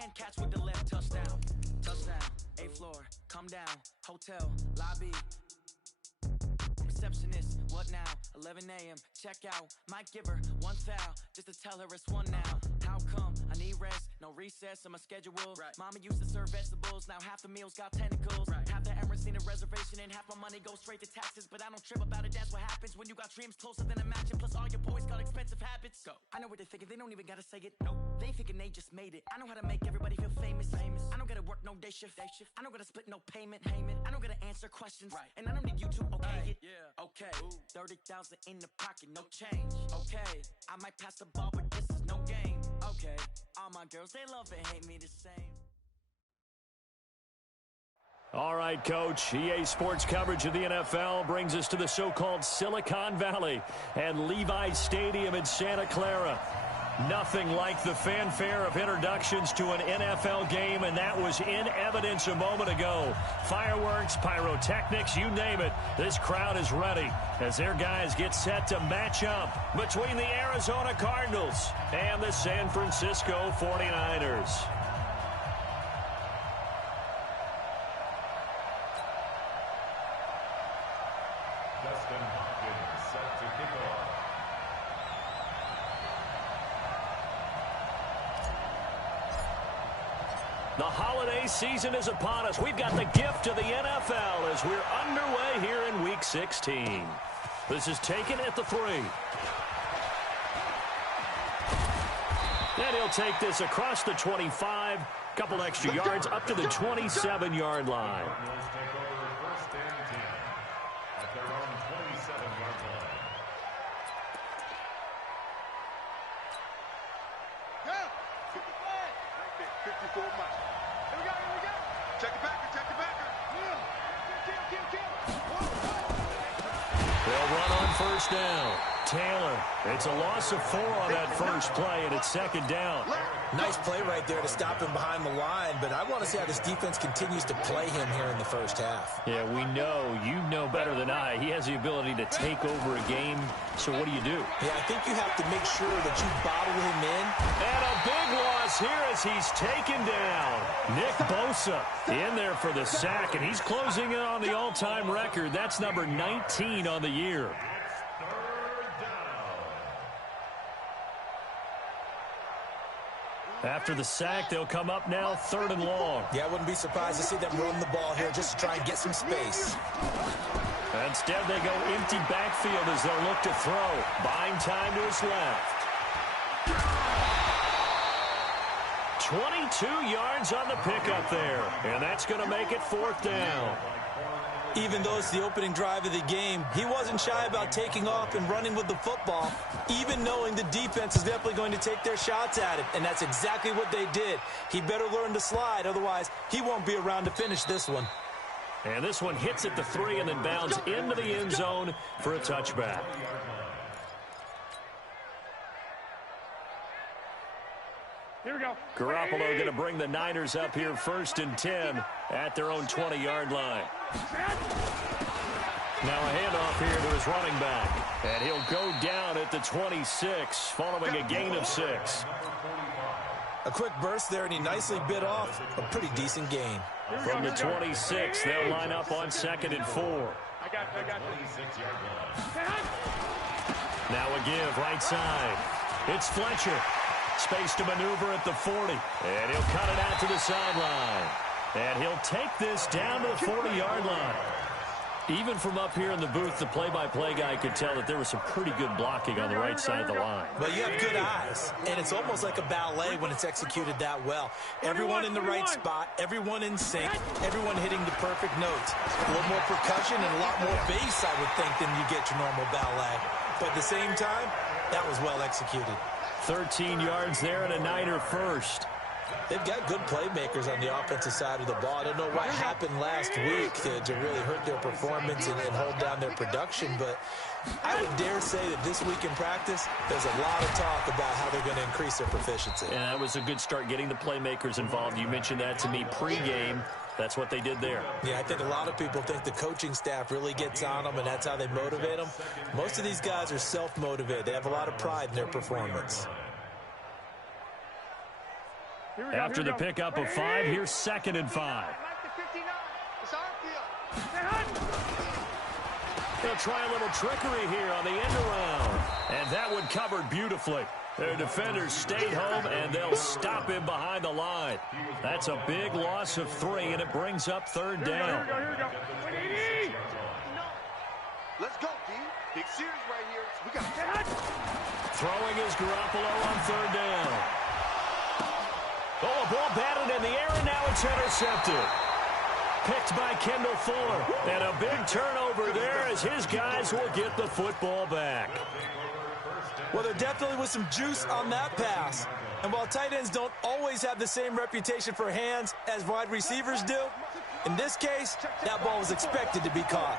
hand, catch with the left, touchdown. Touchdown, 8th floor, come down, hotel, lobby. Receptionist, what now? 11 a.m., check out. Might give her one foul, just to tell her it's one now. How come? I need rest, no recess in my schedule. Right. Mama used to serve vegetables, now half the meals got tentacles. Right. Half the Emirates need a reservation and half my money goes straight to taxes. But I don't trip about it, that's what happens when you got dreams closer than a match. And plus all your boys got expensive habits. Go. I know what they're thinking, they don't even gotta say it. Nope. They ain't thinking they just made it. I know how to make everybody feel famous. I don't gotta work no day shift. I don't gotta split no payment. I don't gotta answer questions. Right. And I don't need you to okay it. Yeah. Okay. 30,000 in the pocket, no change. Okay. I might pass the ball, but this is no game. Okay. All my girls, they love and hate me the same. All right, Coach. EA Sports coverage of the NFL brings us to the so-called Silicon Valley and Levi's Stadium in Santa Clara. Nothing like the fanfare of introductions to an NFL game, and that was in evidence a moment ago. Fireworks, pyrotechnics, you name it. This crowd is ready as their guys get set to match up between the Arizona Cardinals and the San Francisco 49ers. The holiday season is upon us. We've got the gift of the NFL as we're underway here in Week 16. This is taken at the 3. And he'll take this across the 25, couple extra yards up to the 27-yard line. First down. Taylor, it's a loss of 4 on that first play, and it's 2nd down. Nice play right there to stop him behind the line, but I want to see how this defense continues to play him here in the first half. Yeah, we know. You know better than I. He has the ability to take over a game, so what do you do? Yeah, I think you have to make sure that you bottle him in. And a big loss here as he's taken down. Nick Bosa in there for the sack, and he's closing in on the all-time record. That's number 19 on the year. After the sack, they'll come up now 3rd and long. Yeah, I wouldn't be surprised to see them run the ball here just to try and get some space. Instead, they go empty backfield as they'll look to throw. Buying time to his left. 22 yards on the pickup there, and that's going to make it 4th down. Even though it's the opening drive of the game, he wasn't shy about taking off and running with the football, even knowing the defense is definitely going to take their shots at it, and that's exactly what they did. He better learn to slide, otherwise he won't be around to finish this one. And this one hits at the 3 and then bounds into the end zone for a touchback. Here we go. Garoppolo going to bring the Niners up here 1st and 10 at their own 20-yard line. Now a handoff here to his running back. And he'll go down at the 26 following a gain of 6. A quick burst there, and he nicely bit off a pretty decent gain. From the 26, they'll line up on 2nd and 4. I got you. Now a give right side. It's Fletcher. Space to maneuver at the 40. And he'll cut it out to the sideline. And he'll take this down to the 40-yard line. Even from up here in the booth, the play-by-play guy could tell that there was some pretty good blocking on the right side of the line. Well, you have good eyes, and it's almost like a ballet when it's executed that well. Everyone in the right spot, everyone in sync, everyone hitting the perfect notes. A little more percussion and a lot more bass, I would think, than you get your normal ballet. But at the same time, that was well executed. 13 yards there and a Niner first. They've got good playmakers on the offensive side of the ball. I don't know what happened last week to really hurt their performance and hold down their production, but I would dare say that this week in practice, there's a lot of talk about how they're going to increase their proficiency. And that was a good start getting the playmakers involved. You mentioned that to me pregame. That's what they did there. Yeah, I think a lot of people think the coaching staff really gets on them, and that's how they motivate them. Most of these guys are self-motivated. They have a lot of pride in their performance. After the pickup of 5, here's 2nd and 5. They'll try a little trickery here on the end around. And that one covered beautifully. Their defenders stayed home, and they'll stop him behind the line. That's a big loss of 3, and it brings up 3rd down. Here we go. Let's go, D. Big series right here. We got Throwing is Garoppolo on 3rd down. Oh, a ball batted in the air, and now it's intercepted. Picked by Kendall Fuller. And a big turnover there as his guys will get the football back. Well, there definitely was some juice on that pass. And while tight ends don't always have the same reputation for hands as wide receivers do, in this case, that ball was expected to be caught.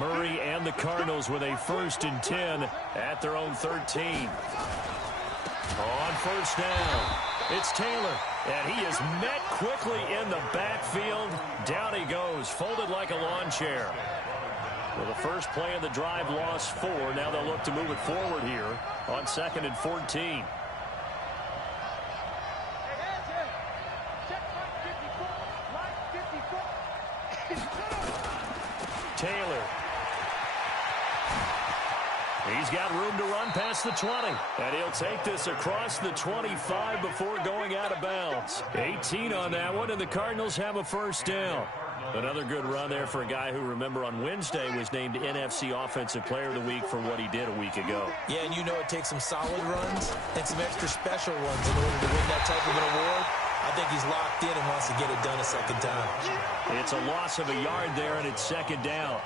Murray and the Cardinals with a 1st and 10 at their own 13. On 1st down, it's Taylor. And he is met quickly in the backfield. Down he goes, folded like a lawn chair. Well, the first play of the drive lost 4. Now they'll look to move it forward here on 2nd and 14. Taylor. He's got room to run past the 20. And he'll take this across the 25 before going out of bounds. 18 on that one, and the Cardinals have a 1st down. Another good run there for a guy who, remember, on Wednesday was named NFC Offensive Player of the Week for what he did a week ago. Yeah, and you know it takes some solid runs and some extra special runs in order to win that type of an award. I think he's locked in and wants to get it done a 2nd time. It's a loss of a yard there, and it's 2nd down.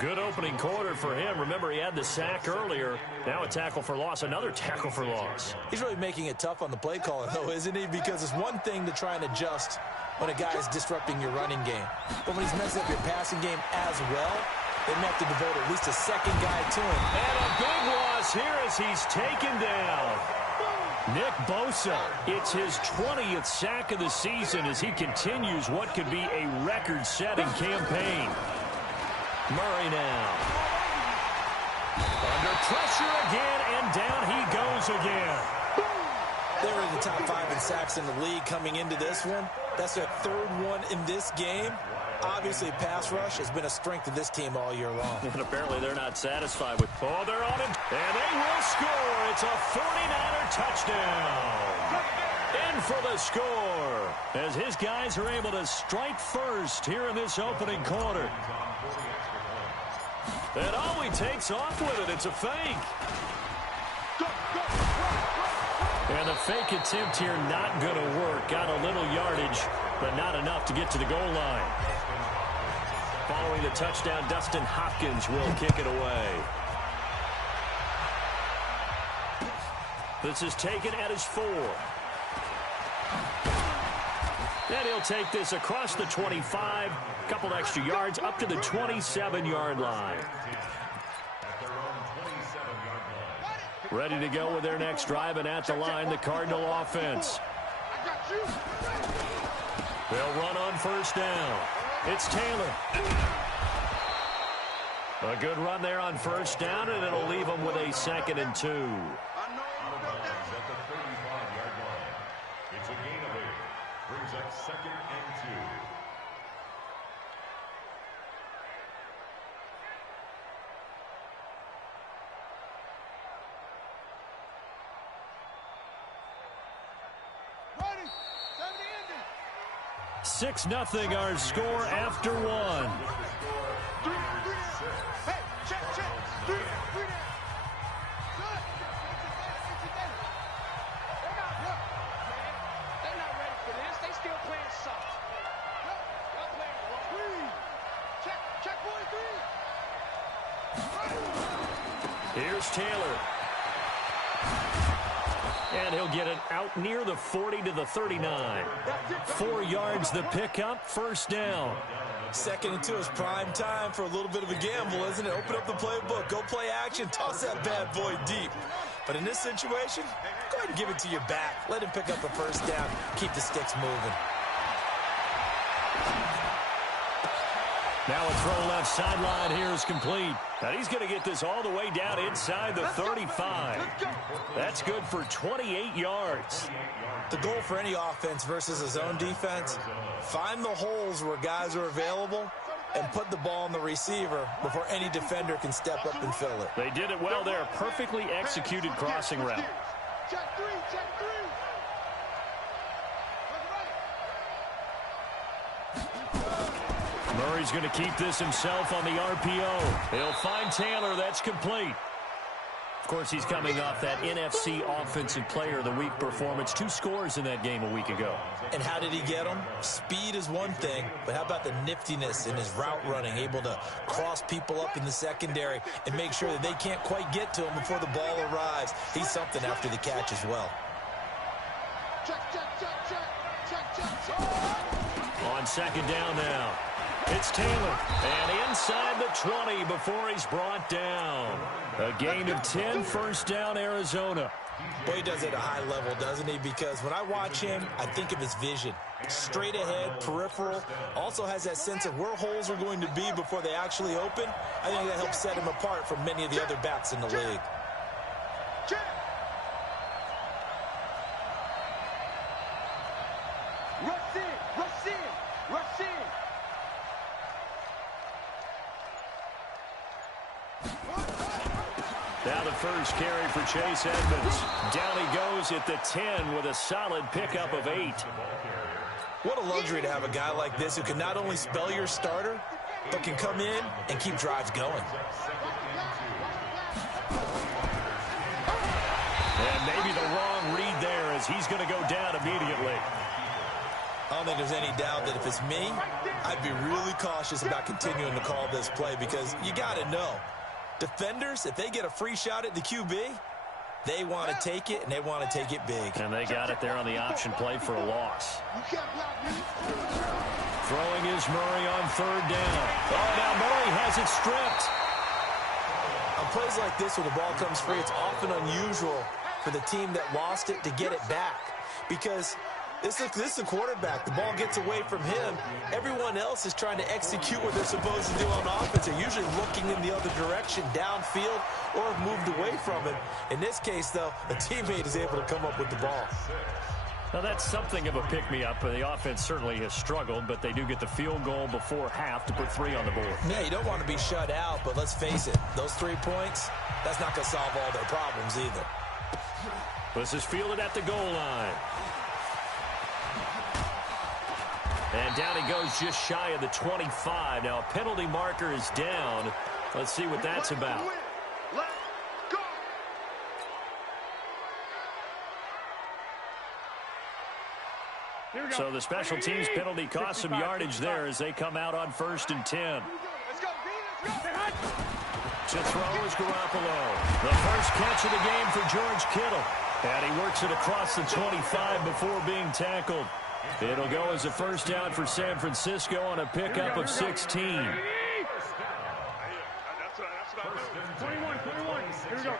Good opening quarter for him. Remember, he had the sack earlier. Now a tackle for loss, another tackle for loss. He's really making it tough on the play caller, though, isn't he? Because it's one thing to try and adjust when a guy is disrupting your running game. But when he's messing up your passing game as well, they have to devote at least a 2nd guy to him. And a big loss here as he's taken down. Nick Bosa, it's his 20th sack of the season as he continues what could be a record-setting campaign. Murray now. Under pressure again, and down he goes again. They were in the top 5 in sacks in the league coming into this one. That's their 3rd one in this game. Obviously, pass rush has been a strength of this team all year long. And apparently they're not satisfied with... Oh, they're on him, and they will score. It's a 49er touchdown. In for the score as his guys are able to strike first here in this opening quarter. And oh, he takes off with it. It's a fake. And the fake attempt here not going to work. Got a little yardage, but not enough to get to the goal line. Following the touchdown, Dustin Hopkins will kick it away. This is taken at his 4. And he'll take this across the 25. Couple extra yards up to the 27-yard line. Ready to go with their next drive, and at the line, the Cardinal offense. They'll run on 1st down. It's Taylor. A good run there on 1st down, and it'll leave them with a 2nd and 2. At the 35-yard line. It's a gain of 8. Brings up 2nd and 2. Ready. 6-0 our score after 1. Hey, check. 3 down. Good. They're not ready for this. They still playing soft. Y'all playing wrong. Check, boys, 3. Here's Taylor. And he'll get it out near the 40 to the 39. 4 yards the pickup, 1st down. 2nd and 2 is prime time for a little bit of a gamble, isn't it? Open up the playbook, go play action, toss that bad boy deep. But in this situation, go ahead and give it to your back. Let him pick up a 1st down, keep the sticks moving. Now a throw left sideline here is complete. And he's going to get this all the way down inside the 35. That's good for 28 yards. The goal for any offense versus a zone defense, find the holes where guys are available and put the ball on the receiver before any defender can step up and fill it. They did it well there. Perfectly executed crossing route. Check three, check three. Murray's going to keep this himself on the RPO. He'll find Taylor. That's complete. Of course, he's coming off that NFC Offensive Player of the Week performance. 2 scores in that game a week ago. And how did he get them? Speed is one thing, but how about the niftiness in his route running, able to cross people up in the secondary and make sure that they can't quite get to him before the ball arrives. He's something after the catch as well. Check, check, check, check, check, check, check. On second down now. It's Taylor, and inside the 20 before he's brought down. A gain of 10, first down, Arizona. Boy, he does it at a high level, doesn't he? Because when I watch him, I think of his vision. Straight ahead, peripheral, also has that sense of where holes are going to be before they actually open. I think that helps set him apart from many of the other backs in the league. Rush in, rush in, rush in. Now the first carry for Chase Edmonds. Down he goes at the 10 with a solid pickup of 8. What a luxury to have a guy like this who can not only spell your starter, but can come in and keep drives going. And maybe the wrong read there as he's going to go down immediately. I don't think there's any doubt that if it's me, I'd be really cautious about continuing to call this play because you got to know, defenders, if they get a free shot at the QB, they want to take it, and they want to take it big. And they got it there on the option play for a loss. Throwing is Murray on third down. Oh, now Murray has it stripped. On plays like this where the ball comes free, it's often unusual for the team that lost it to get it back because this is the quarterback. The ball gets away from him. Everyone else is trying to execute what they're supposed to do on offense. They're usually looking in the other direction, downfield, or have moved away from him. In this case, though, a teammate is able to come up with the ball. Now, that's something of a pick-me-up. The offense certainly has struggled, but they do get the field goal before half to put 3 on the board. Yeah, you don't want to be shut out, but let's face it, those 3 points, that's not going to solve all their problems either. This is fielded at the goal line. And down he goes just shy of the 25. Now a penalty marker is down. Let's see what that's about. So the special teams penalty cost some yardage there as they come out on 1st and 10. To throw is Garoppolo. The first catch of the game for George Kittle. And he works it across the 25 before being tackled. It'll go as a first down for San Francisco on a pickup of 16. 21. Here we go.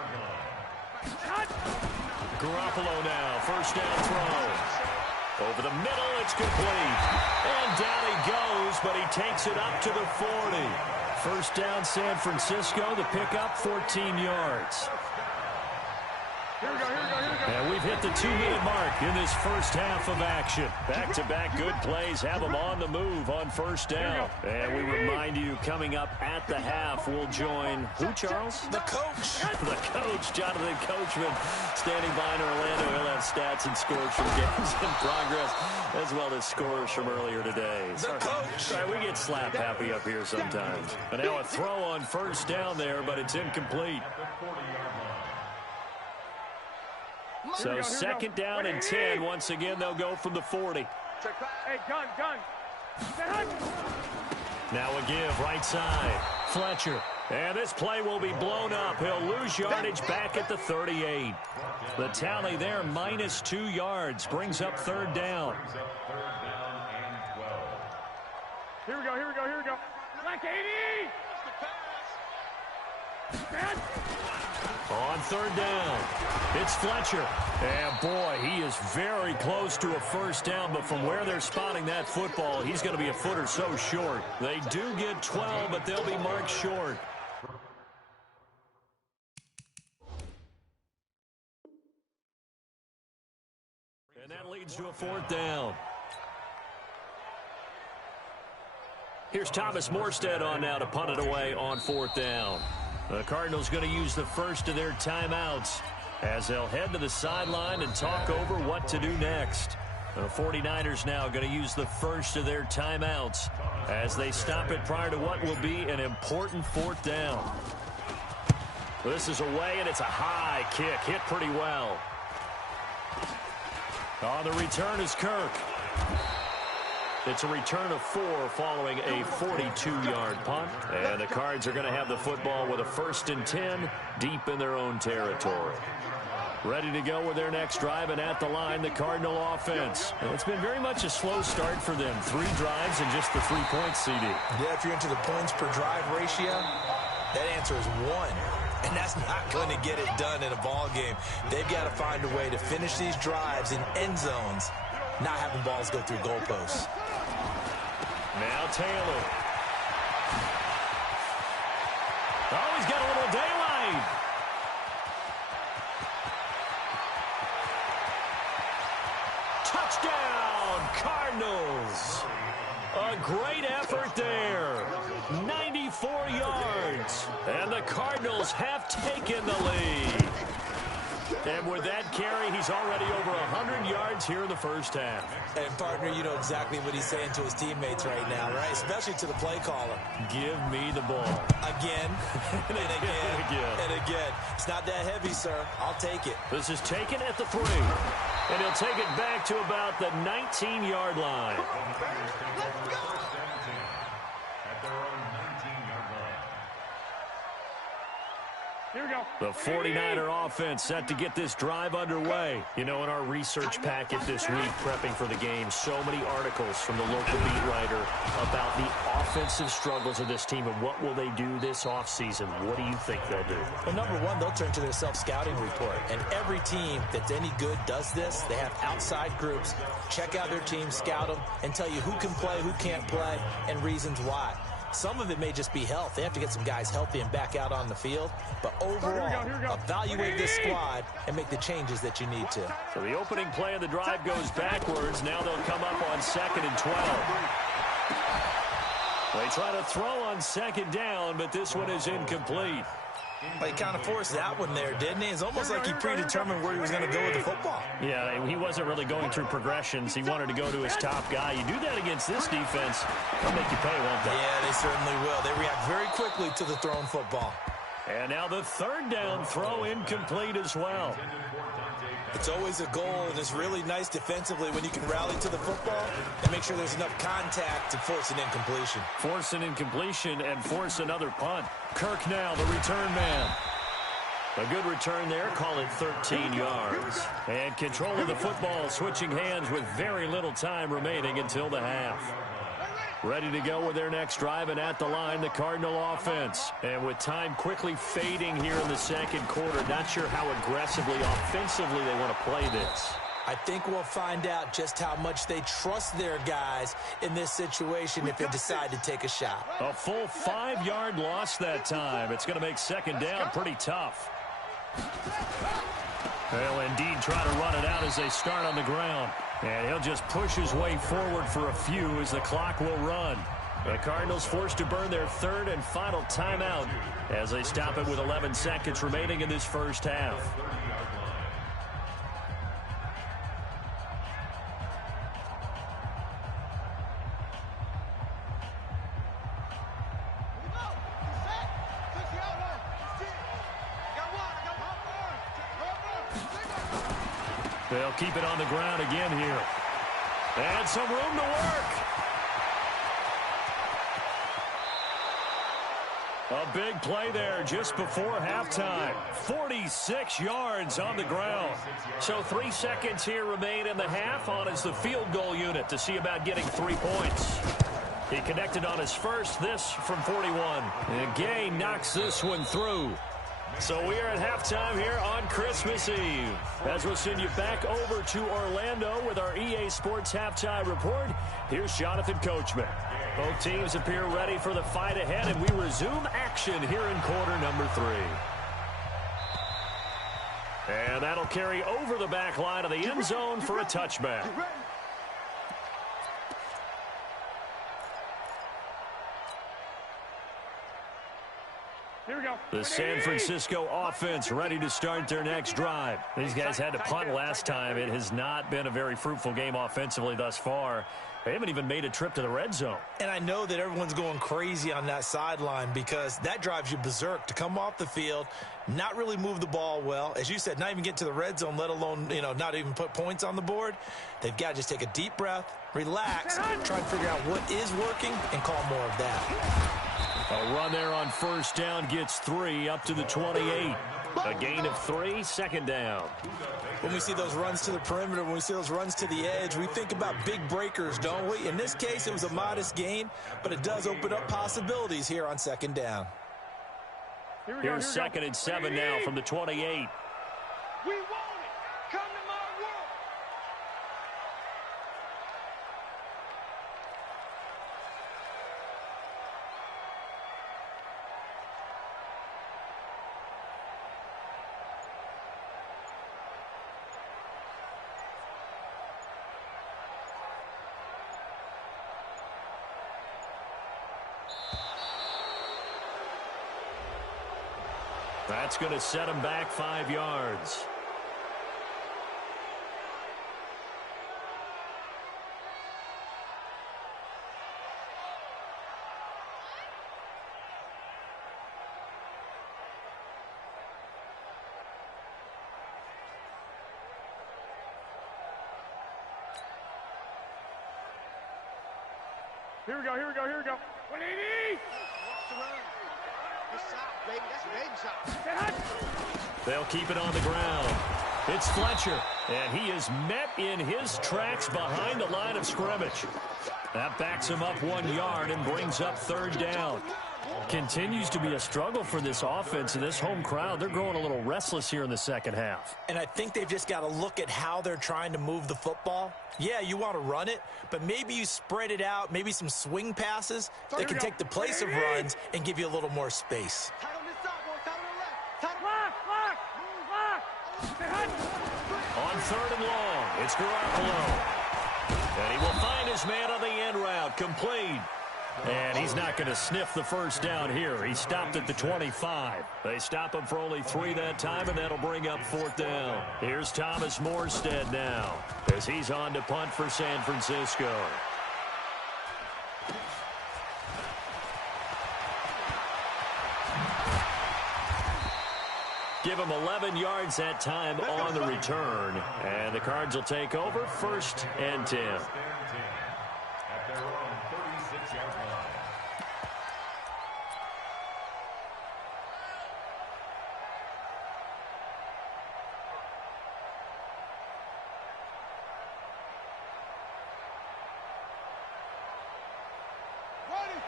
Garoppolo now, first down throw. Over the middle, it's complete. And down he goes, but he takes it up to the 40. First down, San Francisco, the pickup, 14 yards. And we've hit the 2-minute mark in this first half of action. Back-to-back good plays have them on the move on first down. And we remind you, coming up at the half, we'll join who, Charles? The coach. The coach, Jonathan Coachman, standing by in Orlando. He'll have stats and scores from games in progress, as well as scores from earlier today. The coach. Sorry, we get slap happy up here sometimes. And now a throw on first down there, but it's incomplete. So second down and 10. Once again, they'll go from the 40. Hey, gun. Now a give right side. Fletcher. And this play will be blown up. He'll lose yardage back at the 38. The tally there, minus 2 yards. Brings up third down. Here we go. Black 80. On third down, it's Fletcher. And, boy, he is very close to a first down, but from where they're spotting that football, he's going to be a foot or so short. They do get 12, but they'll be marked short. And that leads to a fourth down. Here's Thomas Morstead on now to punt it away on fourth down. The Cardinals going to use the first of their timeouts as they'll head to the sideline and talk over what to do next. The 49ers now going to use the first of their timeouts as they stop it prior to what will be an important fourth down. This is away, and it's a high kick. Hit pretty well. On the return is Kirk. It's a return of 4 following a 42-yard punt. And the Cards are going to have the football with a 1st and 10 deep in their own territory. Ready to go with their next drive, and at the line, the Cardinal offense. And it's been very much a slow start for them. 3 drives and just the 3 points, CD. Yeah, if you're into the points per drive ratio, that answer is 1. And that's not going to get it done in a ball game. They've got to find a way to finish these drives in end zones, not having balls go through goalposts. Now Taylor. Oh, he's got a little daylight. Touchdown, Cardinals. A great effort there. 94 yards. And the Cardinals have taken the lead. And with that carry, he's already over 100 yards here in the first half. And, partner, you know exactly what he's saying to his teammates right now, right? Especially to the play caller. Give me the ball. Again, and again, and again. It's not that heavy, sir. I'll take it. This is taken at the 3. And he'll take it back to about the 19-yard line. Here we go. The 49er offense set to get this drive underway. You know, in our research packet this week, prepping for the game, so many articles from the local beat writer about the offensive struggles of this team and what will they do this offseason. What do you think they'll do? Well, number one, they'll turn to their self-scouting report. And every team that's any good does this. They have outside groups. Check out their team, scout them, and tell you who can play, who can't play, and reasons why. Some of it may just be health. They have to get some guys healthy and back out on the field. But overall, evaluate this squad and make the changes that you need to. So the opening play of the drive goes backwards. Now they'll come up on 2nd and 12. They try to throw on 2nd down, but this one is incomplete. Well, he kind of forced that one there, didn't he? It's almost like he predetermined where he was going to go with the football. Yeah, he wasn't really going through progressions. He wanted to go to his top guy. You do that against this defense, they'll make you pay, won't they? Yeah, they certainly will. They react very quickly to the thrown football. And now the 3rd down throw incomplete as well. It's always a goal, and it's really nice defensively when you can rally to the football and make sure there's enough contact to force an incompletion. Force an incompletion and force another punt. Kirk now, the return man. A good return there, call it 13 yards. And control of the football, switching hands with very little time remaining until the half. Ready to go with their next drive, and at the line, the Cardinal offense. And with time quickly fading here in the 2nd quarter, not sure how aggressively, offensively they want to play this. I think we'll find out just how much they trust their guys in this situation if they decide to take a shot. A full 5-yard loss that time. It's going to make 2nd down pretty tough. They'll indeed try to run it out as they start on the ground. And he'll just push his way forward for a few as the clock will run. The Cardinals forced to burn their 3rd and final timeout as they stop it with 11 seconds remaining in this first half. They'll keep it on the ground again here. And some room to work. A big play there just before halftime. 46 yards on the ground. So 3 seconds here remain in the half. On is the field goal unit to see about getting 3 points. He connected on his first, this from 41. And Gay knocks this one through. So we are at halftime here on Christmas Eve. As we'll send you back over to Orlando with our EA Sports Halftime Report, here's Jonathan Coachman. Both teams appear ready for the fight ahead, and we resume action here in quarter number 3. And that'll carry over the back line of the end zone for a touchback. Here we go. The San Francisco offense ready to start their next drive. These guys had to punt last time. It has not been a very fruitful game offensively thus far. They haven't even made a trip to the red zone. And I know that everyone's going crazy on that sideline because that drives you berserk to come off the field, not really move the ball well. As you said, not even get to the red zone, let alone, not even put points on the board. They've got to just take a deep breath, relax, try and figure out what is working, and call more of that. A run there on first down gets 3 up to the 28. A gain of 3, second down. When we see those runs to the perimeter, when we see those runs to the edge, we think about big breakers, don't we? In this case, it was a modest gain, but it does open up possibilities here on second down. Here's second and 7 now from the 28. We want it. Come to my world. That's going to set him back 5 yards. Here we go, here we go, here we go. 180! Baby, that's a shot. They'll keep it on the ground. It's Fletcher, and he is met in his tracks behind the line of scrimmage. That backs him up 1 yard and brings up third down. Continues to be a struggle for this offense and this home crowd. They're growing a little restless here in the second half. And I think they've just got to look at how they're trying to move the football. Yeah, you want to run it, but maybe you spread it out, maybe some swing passes that can take the place of runs and give you a little more space. On third and long, it's Garoppolo. And he will find his man on the end route, complete. And he's not going to sniff the first down here. He stopped at the 25. They stop him for only 3 that time, and that'll bring up fourth down. Here's Thomas Morstead now as he's on to punt for San Francisco. Give him 11 yards that time on the return. And the Cards will take over 1st and 10. At their own 36-yard line.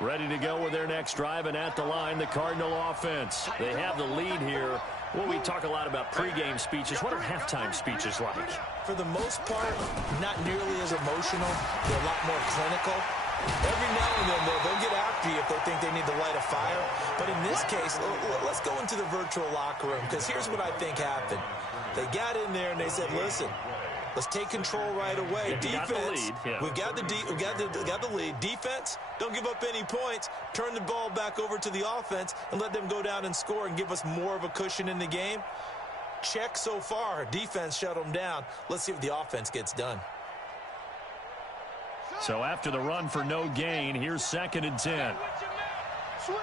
Ready to go with their next drive, and at the line, the Cardinal offense. They have the lead here. Well, we talk a lot about pregame speeches. What are halftime speeches like? For the most part, not nearly as emotional. They're a lot more clinical. Every now and then, they'll get after you if they think they need to light a fire. But in this case, let's go into the virtual locker room, because here's what I think happened. They got in there and they said, listen, let's take control right away. Defense, we've got the lead. Defense, don't give up any points. Turn the ball back over to the offense and let them go down and score and give us more of a cushion in the game. Check so far. Defense shut them down. Let's see if the offense gets done. So after the run for no gain, here's 2nd and 10. Switch.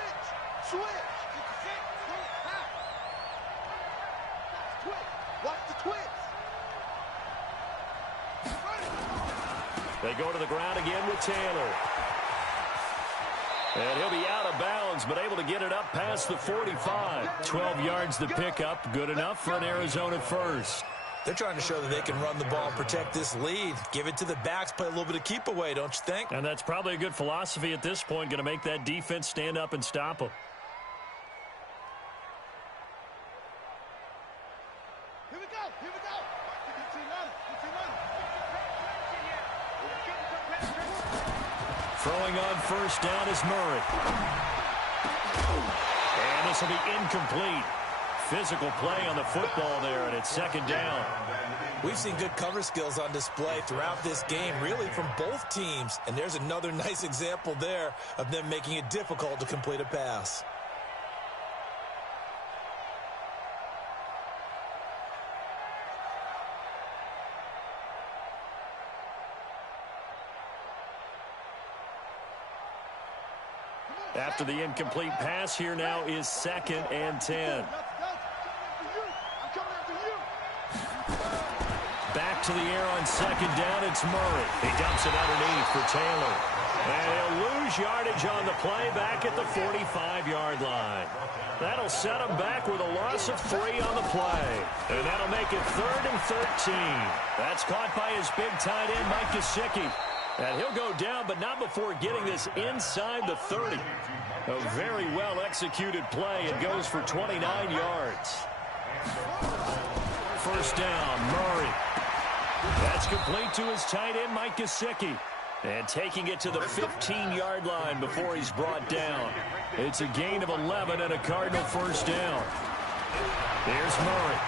Watch the twitch. They go to the ground again with Taylor. And he'll be out of bounds, but able to get it up past the 45. 12 yards to pick up. Good enough for an Arizona first. They're trying to show that they can run the ball and protect this lead. Give it to the backs, play a little bit of keep away, don't you think? And that's probably a good philosophy at this point, going to make that defense stand up and stop them. Here we go. Throwing on first down is Murray. And this will be incomplete. Physical play on the football there, and it's second down. We've seen good cover skills on display throughout this game, really from both teams. And there's another nice example there of them making it difficult to complete a pass. After the incomplete pass, here now is 2nd and 10. Back to the air on second down, it's Murray. He dumps it underneath for Taylor. And he'll lose yardage on the play back at the 45-yard line. That'll set him back with a loss of 3 on the play. And that'll make it 3rd and 13. That's caught by his big tight end, Mike Gesicki. And he'll go down, but not before getting this inside the 30. A very well-executed play. It goes for 29 yards. First down, Murray. That's complete to his tight end, Mike Gesicki. And taking it to the 15-yard line before he's brought down. It's a gain of 11 and a Cardinal first down. Here's Murray.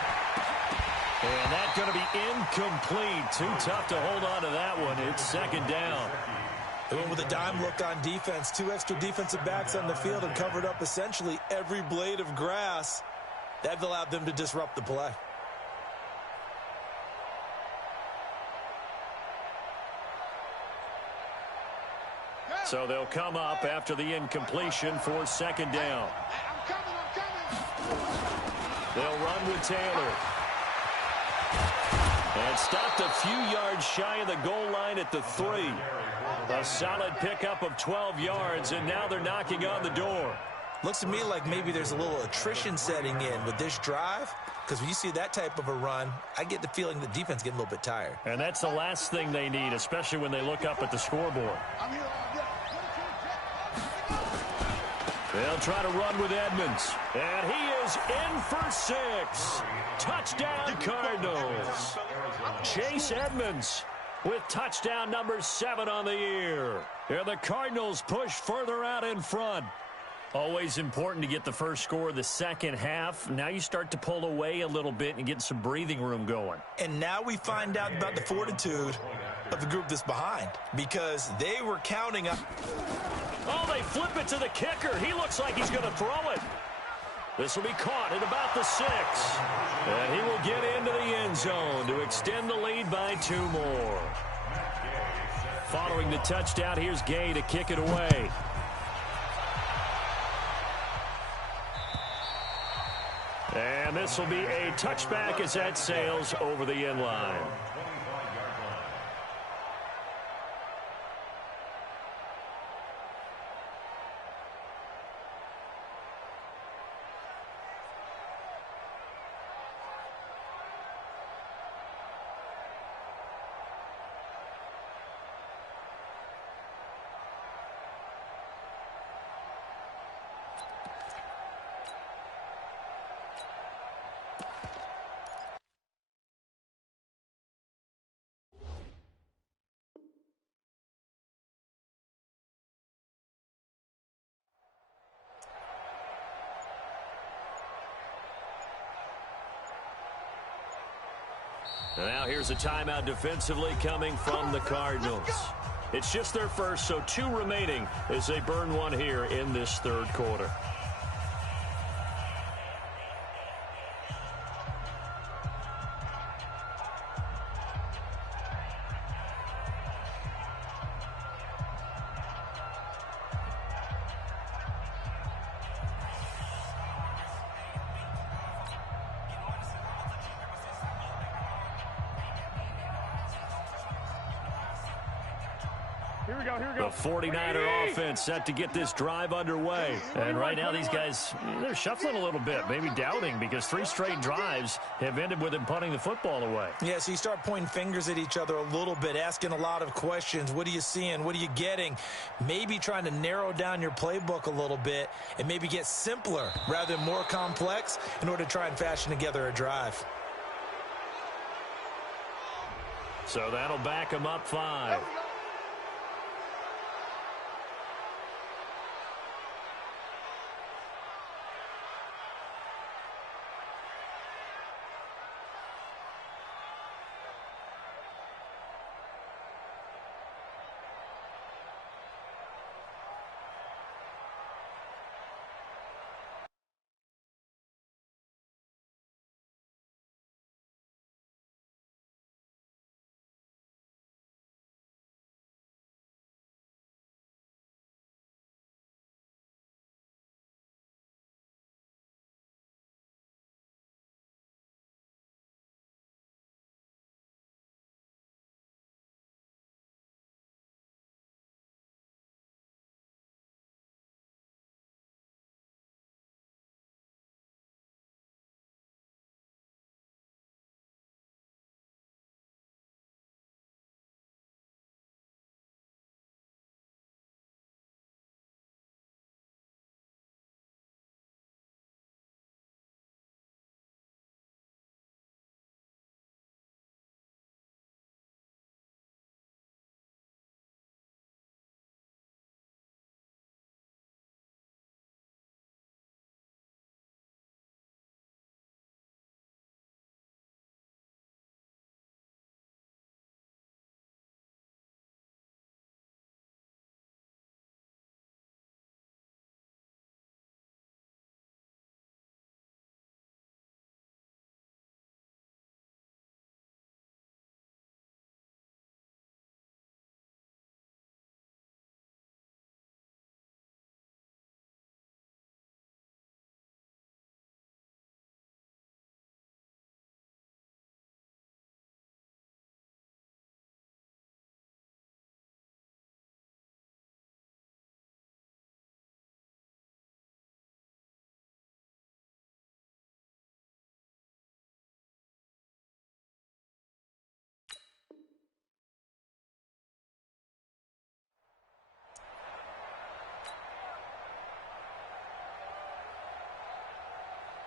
And that's going to be incomplete. Too tough to hold on to that one. It's second down. They went with a dime look on defense. 2 extra defensive backs on the field and covered up essentially every blade of grass. That allowed them to disrupt the play. So they'll come up after the incompletion for second down. I'm coming. They'll run with Taylor. And stopped a few yards shy of the goal line at the 3. A solid pickup of 12 yards, and now they're knocking on the door. Looks to me like maybe there's a little attrition setting in with this drive, because when you see that type of a run, I get the feeling the defense getting a little bit tired. And that's the last thing they need, especially when they look up at the scoreboard. They'll try to run with Edmonds. And he is in for 6. Touchdown, Cardinals. Chase Edmonds with touchdown number 7 on the year. And the Cardinals push further out in front. Always important to get the first score of the second half. Now you start to pull away a little bit and get some breathing room going. And now we find out about the fortitude of the group that's behind, because they were counting on... Oh, they flip it to the kicker. He looks like he's going to throw it. This will be caught at about the 6. And he will get into the end zone to extend the lead by 2 more. Following the touchdown, here's Gay to kick it away. And this will be a touchback as that sails over the end line. And now here's a timeout defensively coming from the Cardinals. It's just their first, so 2 remaining as they burn 1 here in this third quarter. Here we go, here we go. The 49er offense set to get this drive underway. And right now these guys, they're shuffling a little bit, maybe doubting, because 3 straight drives have ended with them punting the football away. Yeah, so you start pointing fingers at each other a little bit, asking a lot of questions. What are you seeing? What are you getting? Maybe trying to narrow down your playbook a little bit and maybe get simpler rather than more complex in order to try and fashion together a drive. So that'll back them up 5.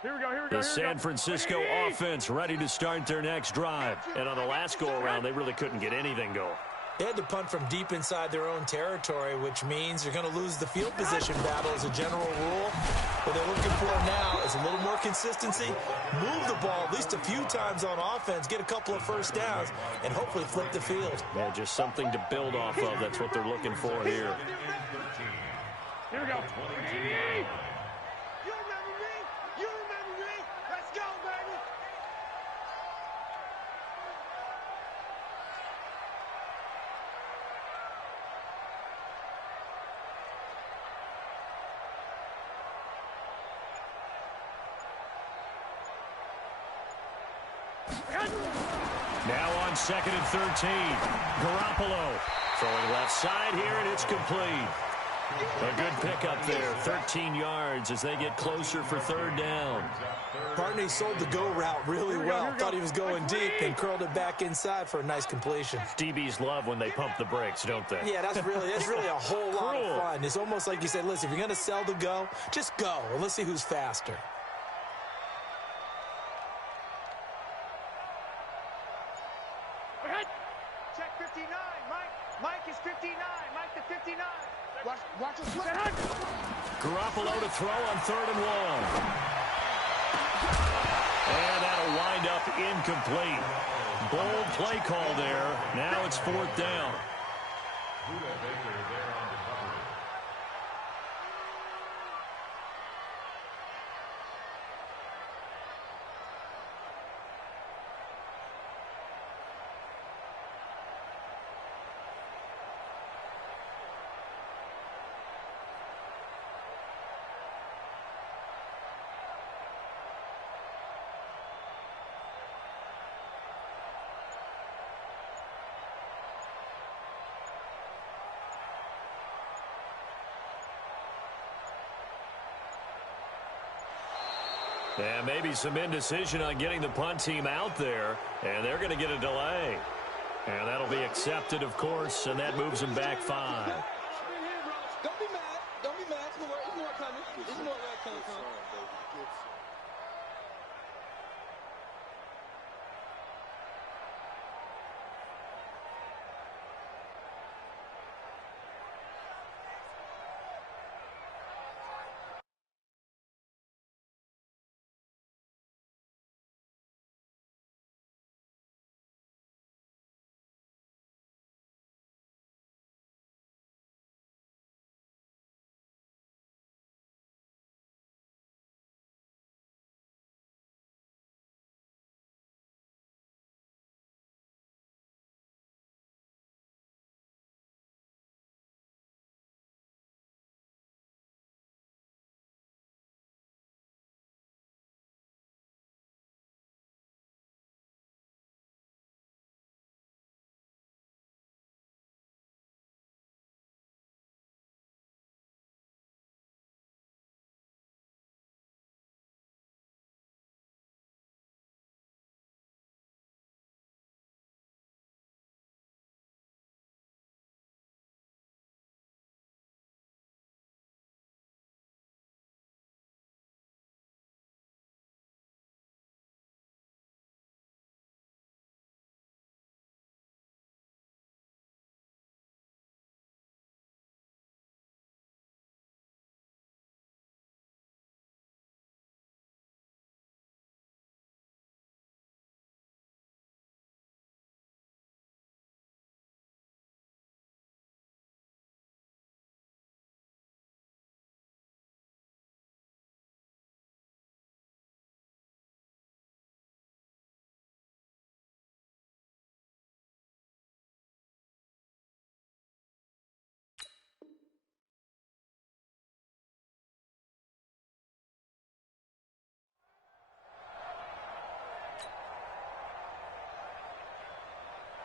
Here we go, here we go. The San Francisco offense ready to start their next drive. And on the last go-around, they really couldn't get anything going. They had to punt from deep inside their own territory, which means you're going to lose the field position battle as a general rule. What they're looking for now is a little more consistency, move the ball at least a few times on offense, get a couple of first downs, and hopefully flip the field. Yeah, just something to build off of. That's what they're looking for here. Here we go. You remember me? You remember me? Let's go, baby! Now on 2nd and 13. Garoppolo throwing left side here, and it's complete. A good pickup there, 13 yards as they get closer for 3rd down. Barney sold the go route really well. Thought he was going deep and curled it back inside for a nice completion. DBs love when they pump the brakes, don't they? Yeah, that's really a whole lot of fun. It's almost like you said, listen, if you're going to sell the go, just go. And let's see who's faster. Check 59, Mike. Mike is 59. Mike to 59. Watch us flip. Garoppolo to throw on 3rd and 1. And that'll wind up incomplete. Bold play call there. Now it's 4th down. And maybe some indecision on getting the punt team out there, and they're going to get a delay. And that'll be accepted, of course, and that moves them back 5. Don't be mad. Don't be mad. There's more coming. There's more coming.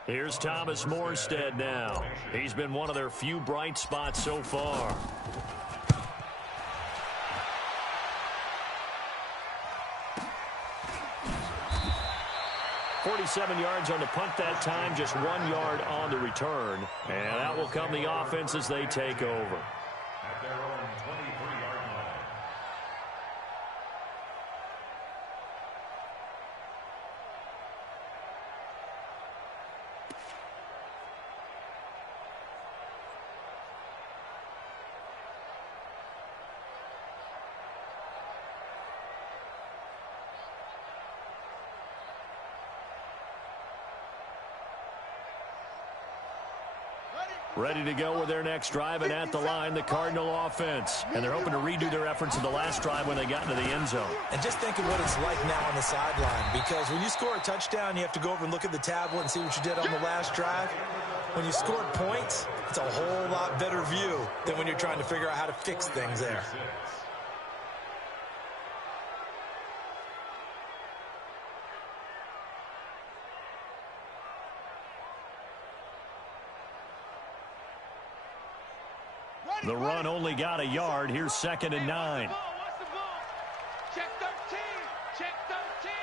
Here's Thomas Morstead now. He's been one of their few bright spots so far. "47 yards on the punt that time, just 1 yard on the return. And that will come the offense as they take over. At their own 23-yard line. Ready to go with their next drive, and at the line, the Cardinal offense. And they're hoping to redo their efforts in the last drive when they got into the end zone. And just think of what it's like now on the sideline, because when you score a touchdown, you have to go over and look at the tablet and see what you did on the last drive. When you scored points, it's a whole lot better view than when you're trying to figure out how to fix things there. The run only got a yard. Here's 2nd and 9. Check 13. Check 13.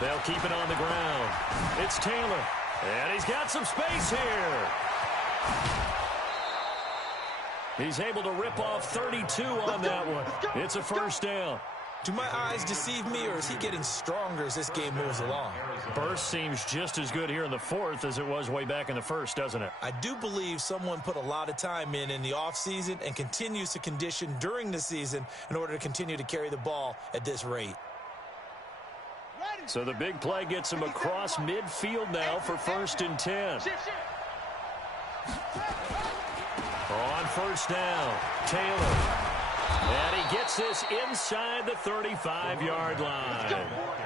They'll keep it on the ground. It's Taylor. And he's got some space here. He's able to rip off 32 on that one. It's a first down. Do my eyes deceive me, or is he getting stronger as this game moves along? Burst seems just as good here in the 4th as it was way back in the 1st, doesn't it? I do believe someone put a lot of time in the offseason and continues to condition during the season in order to continue to carry the ball at this rate. So the big play gets him across midfield now for 1st and 10. On first down, Taylor. And he gets this inside the 35-yard line.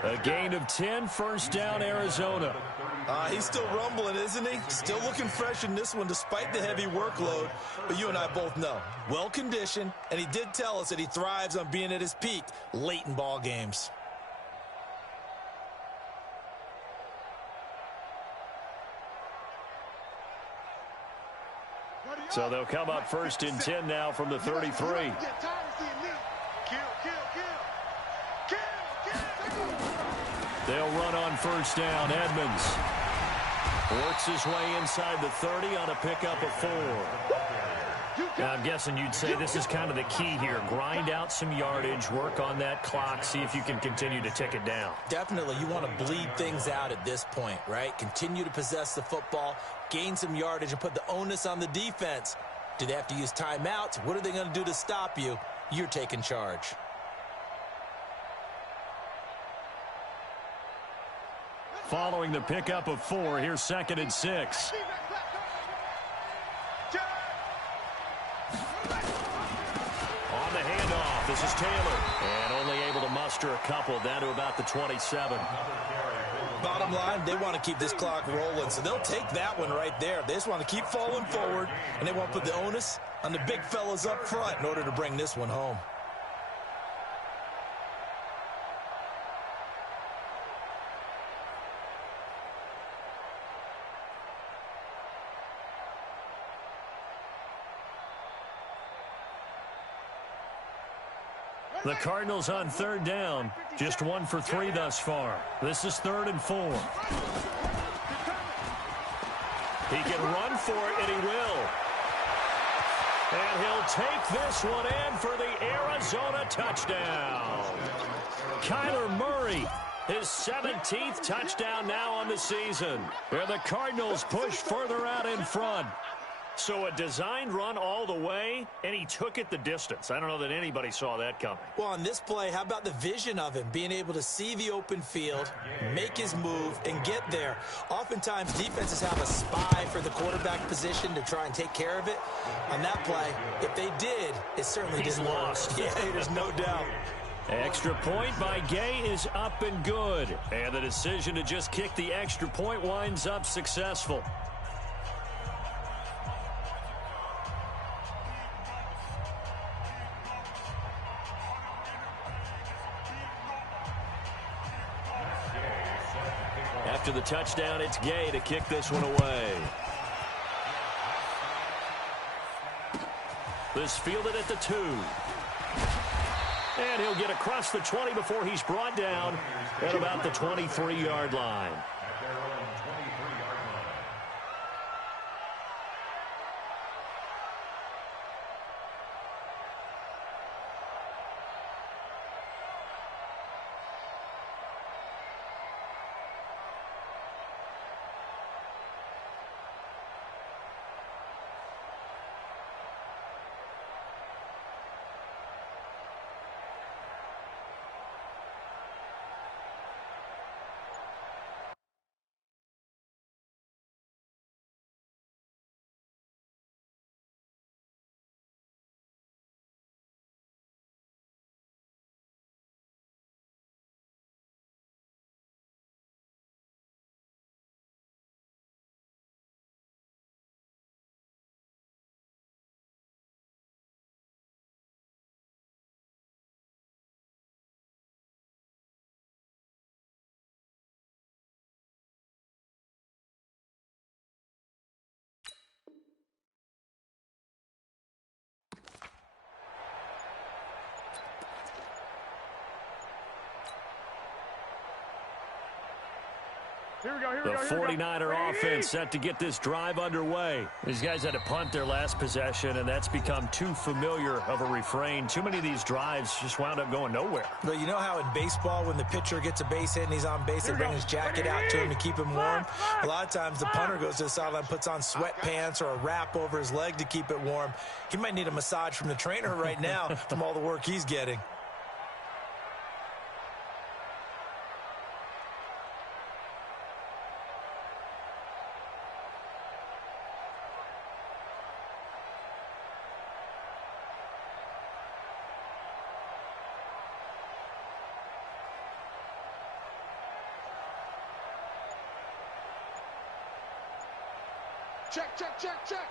A gain of 10, first down, Arizona. He's still rumbling, isn't he? Still looking fresh in this one despite the heavy workload. But you and I both know, well-conditioned, and he did tell us that he thrives on being at his peak late in ball games. So they'll come up 1st and 10 now from the 33. They'll run on first down. Edmonds works his way inside the 30 on a pickup of 4. Now, I'm guessing you'd say this is kind of the key here. Grind out some yardage, work on that clock, see if you can continue to tick it down. Definitely, you want to bleed things out at this point, right? Continue to possess the football, gain some yardage, and put the onus on the defense. Do they have to use timeouts? What are they going to do to stop you? You're taking charge. Following the pickup of 4, here's 2nd and 6. On the handoff, this is Taylor. And only able to muster a couple down to about the 27. Bottom line, they want to keep this clock rolling, so they'll take that one right there. They just want to keep falling forward, and they want to put the onus on the big fellas up front in order to bring this one home. The Cardinals on 3rd down, just 1 for 3 thus far. This is 3rd and 4. He can run for it, and he will. And he'll take this one in for the Arizona touchdown. Kyler Murray, his 17th touchdown now on the season. And the Cardinals push further out in front. So a designed run all the way, and he took it the distance. I don't know that anybody saw that coming. Well, on this play, how about the vision of him, being able to see the open field, make his move, and get there. Oftentimes, defenses have a spy for the quarterback position to try and take care of it. On that play, if they did, it certainly didn't lost. Yeah, there's no doubt. Extra point by Gay is up and good. And the decision to just kick the extra point winds up successful. After the touchdown, it's Gay to kick this one away. This fielded at the 2. And he'll get across the 20 before he's brought down at about the 23-yard line. The 49er offense set to get this drive underway. These guys had to punt their last possession, and that's become too familiar of a refrain. Too many of these drives just wound up going nowhere. But you know how in baseball, when the pitcher gets a base hit and he's on base, they bring his jacket out to him to keep him warm? A lot of times the punter goes to the sideline, puts on sweatpants or a wrap over his leg to keep it warm. He might need a massage from the trainer right now from all the work he's getting. Check, check, check, check.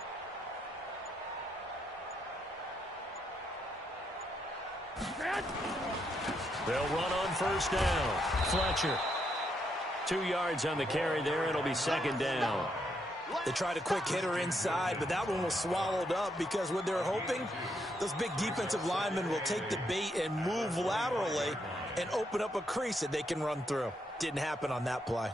They'll run on first down. Fletcher. 2 yards on the carry there. It'll be 2nd down. They tried a quick hitter inside, but that one was swallowed up because what they're hoping, those big defensive linemen will take the bait and move laterally and open up a crease that they can run through. Didn't happen on that play.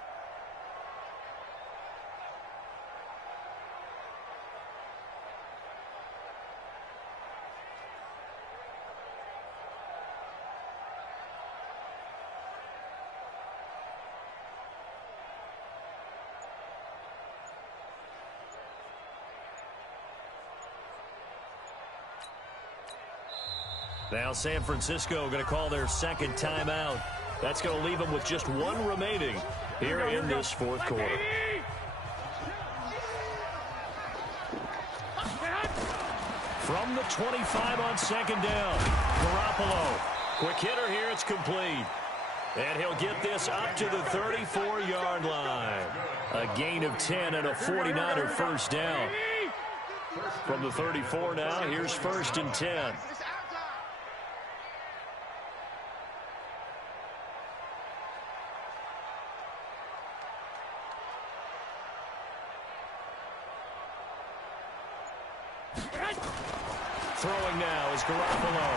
Now San Francisco going to call their second timeout. That's going to leave them with just one remaining here in this fourth quarter. From the 25 on second down, Garoppolo. Quick hitter here, it's complete. And he'll get this up to the 34-yard line. A gain of 10 and a 49er first down. From the 34 now, here's 1st and 10. Throwing now is Garoppolo.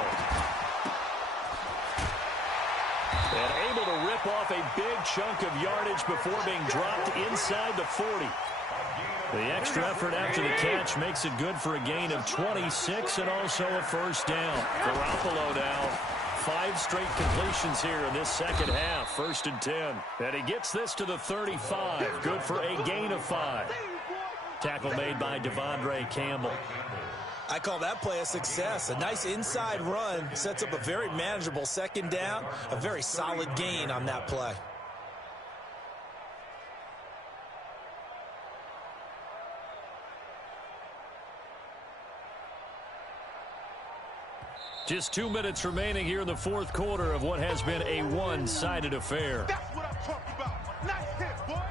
And able to rip off a big chunk of yardage before being dropped inside the 40. The extra effort after the catch makes it good for a gain of 26 and also a first down. Garoppolo now. 5 straight completions here in this second half. 1st and 10. And he gets this to the 35. Good for a gain of 5. Tackle made by Devondre Campbell. I call that play a success. A nice inside run sets up a very manageable second down. A very solid gain on that play. Just 2 minutes remaining here in the fourth quarter of what has been a one-sided affair. That's what I'm talking about. Nice hit, boy.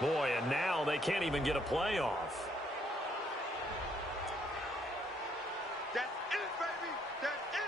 Boy, and now they can't even get a playoff. That's it, baby. That's it.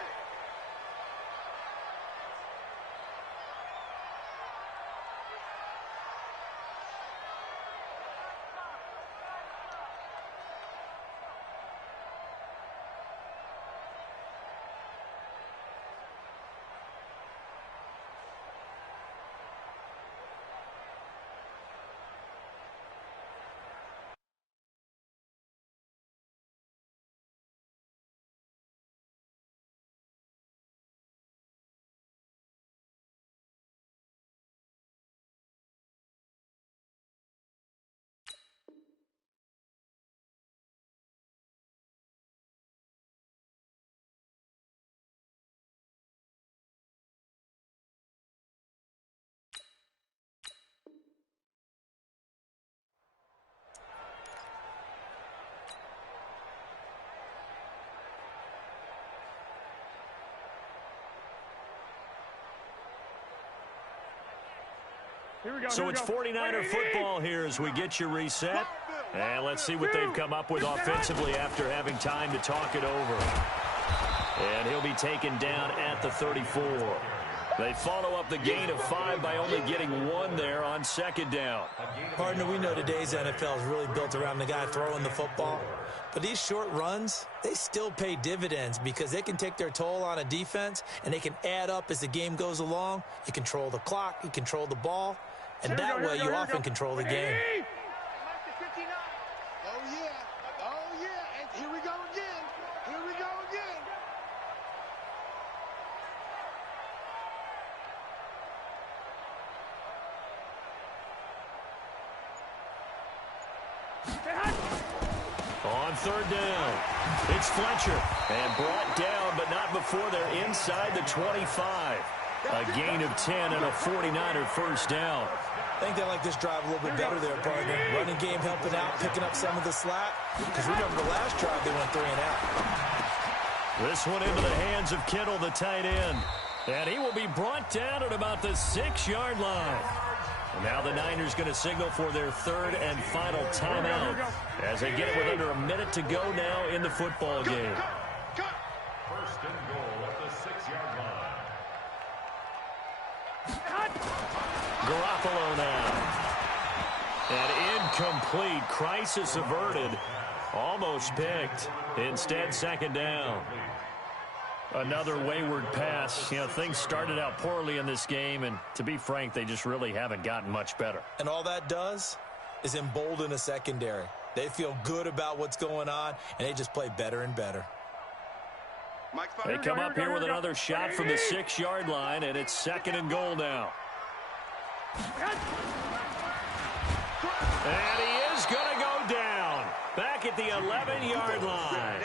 So it's 49er football here as we get you reset. And let's see what they've come up with offensively after having time to talk it over. And he'll be taken down at the 34. They follow up the gain of 5 by only getting 1 there on second down. Partner, we know today's NFL is really built around the guy throwing the football. But these short runs, they still pay dividends because they can take their toll on a defense and they can add up as the game goes along. You control the clock, you control the ball, and that way you often control the game. Oh, yeah. Oh, yeah. And here we go again. Here we go again. On third down, it's Fletcher. And brought down, but not before they're inside the 25. A gain of 10 and a 49er first down. I think they like this drive a little bit better there, partner. Running game helping out, picking up some of the slack. Because remember the last drive, they went 3 and out. This one into the hands of Kittle, the tight end. And he will be brought down at about the 6-yard line. And now the Niners going to signal for their third and final timeout as they get it with under a minute to go now in the football game. First and goal at the 6-yard line. Garoppolo now. And incomplete. Crisis averted. Almost picked. Instead, second down. Another wayward pass. You know, things started out poorly in this game, and to be frank, they just really haven't gotten much better. And all that does is embolden a secondary. They feel good about what's going on, and they just play better and better. They come up here with another shot from the 6-yard line, and it's second and goal now. And he is going to go down. Back at the 11-yard line.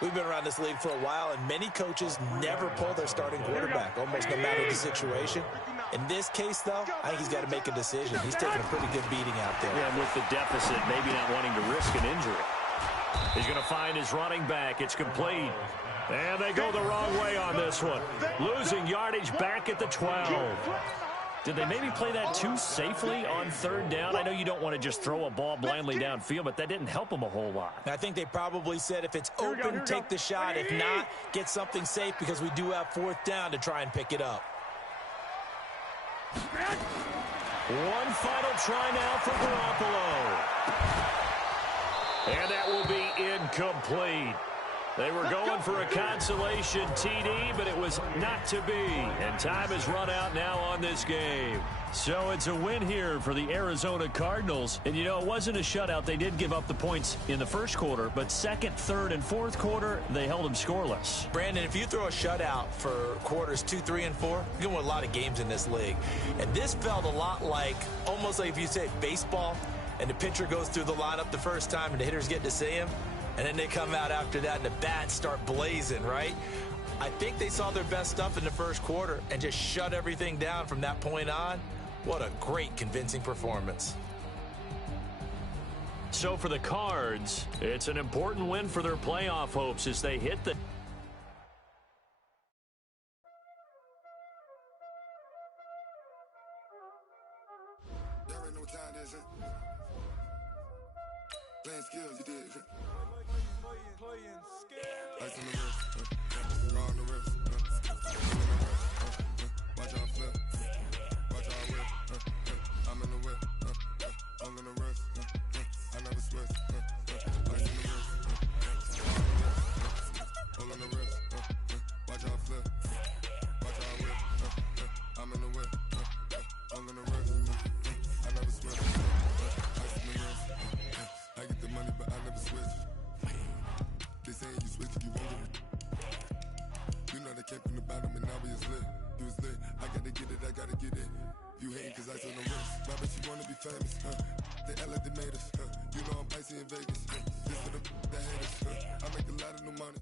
We've been around this league for a while, and many coaches never pull their starting quarterback, almost no matter the situation. In this case, though, I think he's got to make a decision. He's taking a pretty good beating out there. Yeah, and with the deficit, maybe not wanting to risk an injury. He's going to find his running back. It's complete. And they go the wrong way on this one. Losing yardage back at the 12. Did they maybe play that too safely on third down? I know you don't want to just throw a ball blindly downfield, but that didn't help them a whole lot. I think they probably said if it's open, take the shot. If not, get something safe because we do have fourth down to try and pick it up. One final try now for Garoppolo. And that will be incomplete. They were going for a consolation TD, but it was not to be. And time has run out now on this game. So it's a win here for the Arizona Cardinals. And, you know, it wasn't a shutout. They did give up the points in the first quarter, but second, third, and fourth quarter, they held them scoreless. Brandon, if you throw a shutout for quarters 2, 3, and 4, you're going to win a lot of games in this league. And this felt a lot like, almost like if you say baseball, and the pitcher goes through the lineup the first time and the hitters get to see him. And then they come out after that and the bats start blazing, right? I think they saw their best stuff in the first quarter and just shut everything down from that point on. What a great, convincing performance. So for the Cards, it's an important win for their playoff hopes as they hit the... There ain't no time, is it? Playing skills, you did. Ice on the wrist, raw on the wrist, watch out flip, watch out whip, I'm in the whip, all in the wrist, I never switch, ice on the wrist, all on the wrist, watch out flip, watch out whip, I'm in the whip, all in the wrist, I never switch, ice on the wrist, I get the money but I never switch. They saying you switch if you want it. You know they came from the bottom and now we is lit. You was lit. I gotta get it, I gotta get it. You hating cause I on the wrist. My bitch, you wanna be famous, They act like they made us, You know I'm icy in Vegas, This for the haters, I make a lot of new money.